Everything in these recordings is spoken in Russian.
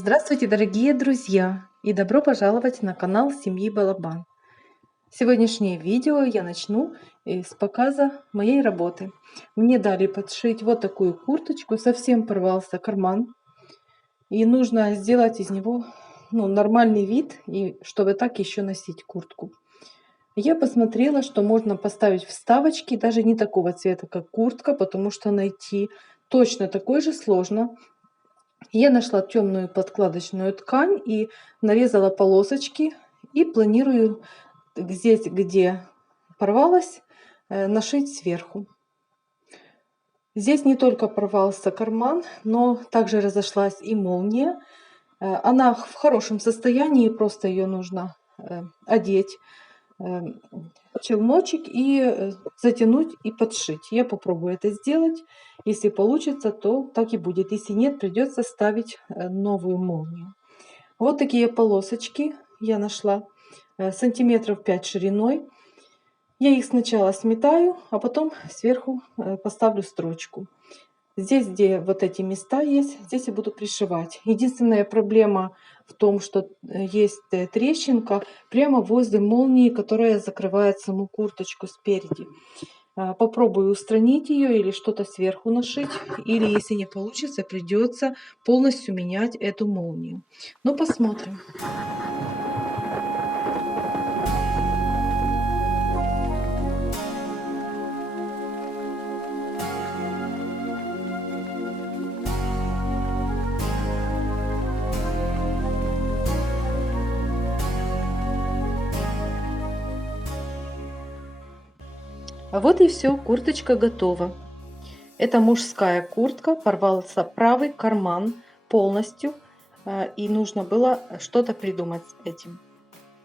Здравствуйте, дорогие друзья, и добро пожаловать на канал семьи Балабан. Сегодняшнее видео я начну с показа моей работы. Мне дали подшить вот такую курточку, совсем порвался карман, и нужно сделать из него нормальный вид, и чтобы так еще носить куртку. Я посмотрела, что можно поставить вставочки, даже не такого цвета, как куртка, потому что найти точно такой же сложно. Я нашла темную подкладочную ткань и нарезала полосочки. И планирую здесь, где порвалась, нашить сверху. Здесь не только порвался карман, но также разошлась и молния. Она в хорошем состоянии, просто ее нужно одеть, челночек и затянуть и подшить. Я попробую это сделать. Если получится, то так и будет. Если нет, придется ставить новую молнию. Вот такие полосочки я нашла, сантиметров 5 шириной. Я их сначала сметаю, а потом сверху поставлю строчку. Здесь, где вот эти места есть, здесь я буду пришивать. Единственная проблема в том, что есть трещинка прямо возле молнии, которая закрывает саму курточку спереди. Попробую устранить ее или что-то сверху нашить. Или, если не получится, придется полностью менять эту молнию. Ну, посмотрим. Вот и все, курточка готова. Это мужская куртка, порвался правый карман полностью, и нужно было что-то придумать с этим.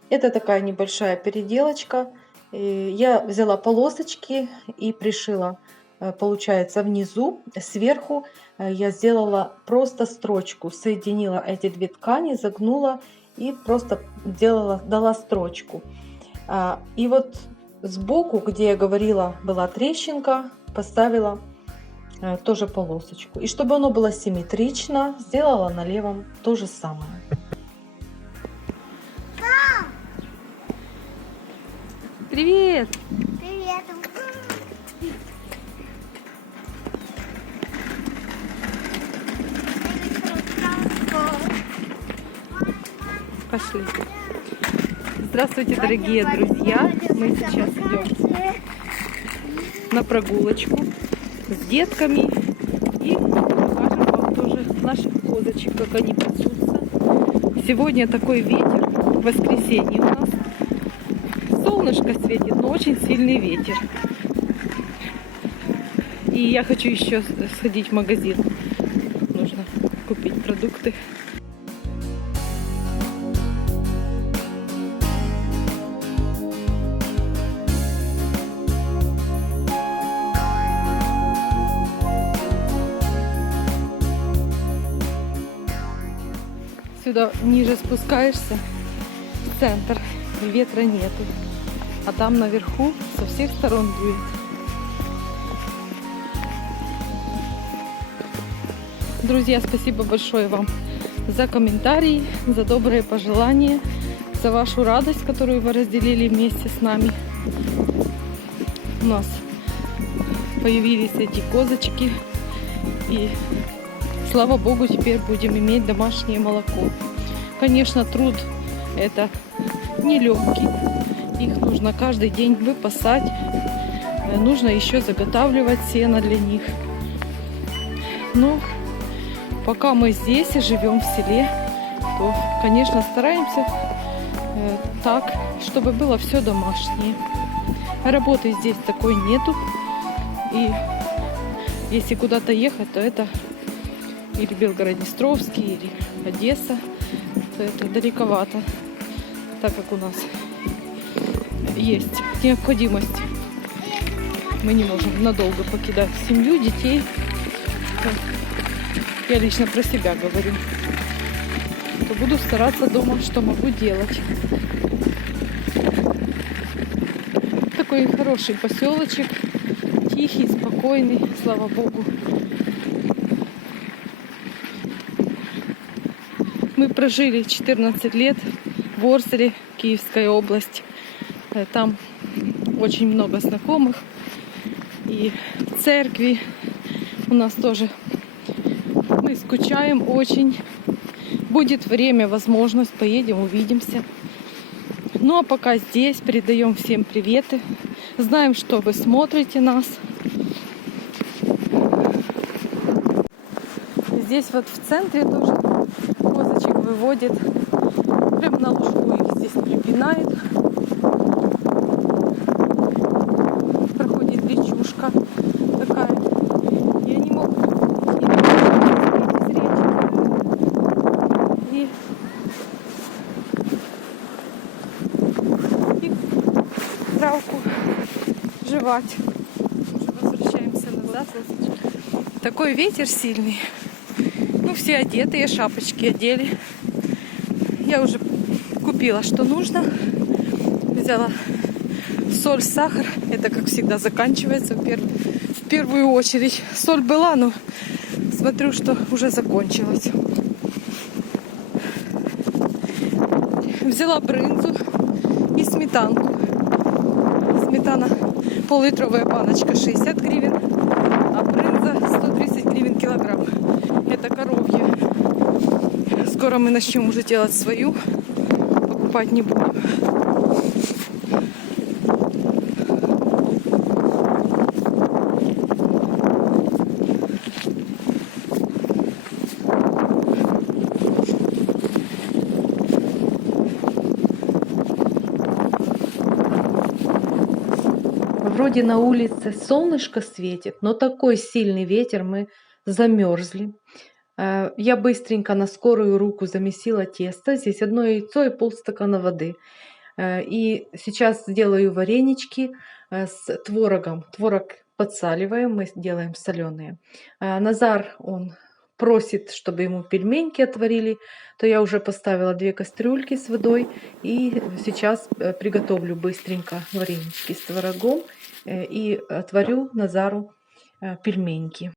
Это такая небольшая переделочка. Я взяла полосочки и пришила, получается, внизу. Сверху я сделала просто строчку, соединила эти две ткани, загнула и просто дала строчку. И вот сбоку, где я говорила, была трещинка, поставила тоже полосочку. И чтобы оно было симметрично, сделала на левом то же самое. Привет! Привет! Пошли. Здравствуйте, дорогие друзья! Мы сейчас идем на прогулочку с детками и покажем вам тоже наших козочек, как они пасутся. Сегодня такой ветер, воскресенье у нас. Солнышко светит, но очень сильный ветер. И я хочу еще сходить в магазин. Нужно купить продукты. Сюда ниже спускаешься, в центр, ветра нету. А там наверху со всех сторон дует. Друзья, спасибо большое вам за комментарии, за добрые пожелания, за вашу радость, которую вы разделили вместе с нами. У нас появились эти козочки, и слава богу, теперь будем иметь домашнее молоко. Конечно, труд это нелегкий. Их нужно каждый день выпасать. Нужно еще заготавливать сено для них. Но пока мы здесь и живем в селе, то, конечно, стараемся так, чтобы было все домашнее. Работы здесь такой нету. И если куда-то ехать, то это или Белгород-Днестровский, или Одесса. То это далековато, так как у нас есть необходимость. Мы не можем надолго покидать семью, детей. Я лично про себя говорю. То буду стараться дома, что могу делать. Такой хороший поселочек, тихий, спокойный, слава богу. Мы прожили 14 лет в Ворзеле, Киевская область. Там очень много знакомых. И в церкви у нас тоже. Мы скучаем очень. Будет время, возможность, поедем, увидимся. Ну а пока здесь передаем всем приветы. Знаем, что вы смотрите нас. Здесь вот в центре тоже козочек выводит. Прям на лужку их здесь припинает. Проходит речушка такая. И они могут из речки и травку жевать. Уже возвращаемся назад. Такой ветер сильный. Ну, все одетые, шапочки одели. Я уже купила, что нужно. Взяла соль, сахар. Это, как всегда, заканчивается в первую очередь. Соль была, но смотрю, что уже закончилась. Взяла брынзу и сметанку. Сметана пол-литровая баночка 60 гривен, а брынза 130 гривен килограмм. Это коровья. Скоро мы начнем уже делать свою. Покупать не будем. Вроде на улице солнышко светит, но такой сильный ветер, мы замерзли. Я быстренько на скорую руку замесила тесто. Здесь одно яйцо и полстакана воды. И сейчас сделаю варенички с творогом. Творог подсаливаем, мы делаем соленые. Назар, он просит, чтобы ему пельменьки отварили, то я уже поставила 2 кастрюльки с водой. И сейчас приготовлю быстренько варенички с творогом и отварю Назару пельменьки.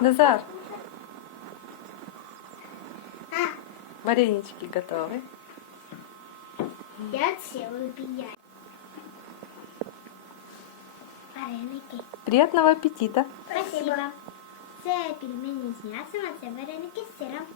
Назар, варенички готовы. Я целую пьян. Вареники. Приятного аппетита! Спасибо. Це пельмені з м'ясом, а це вареники з сиром.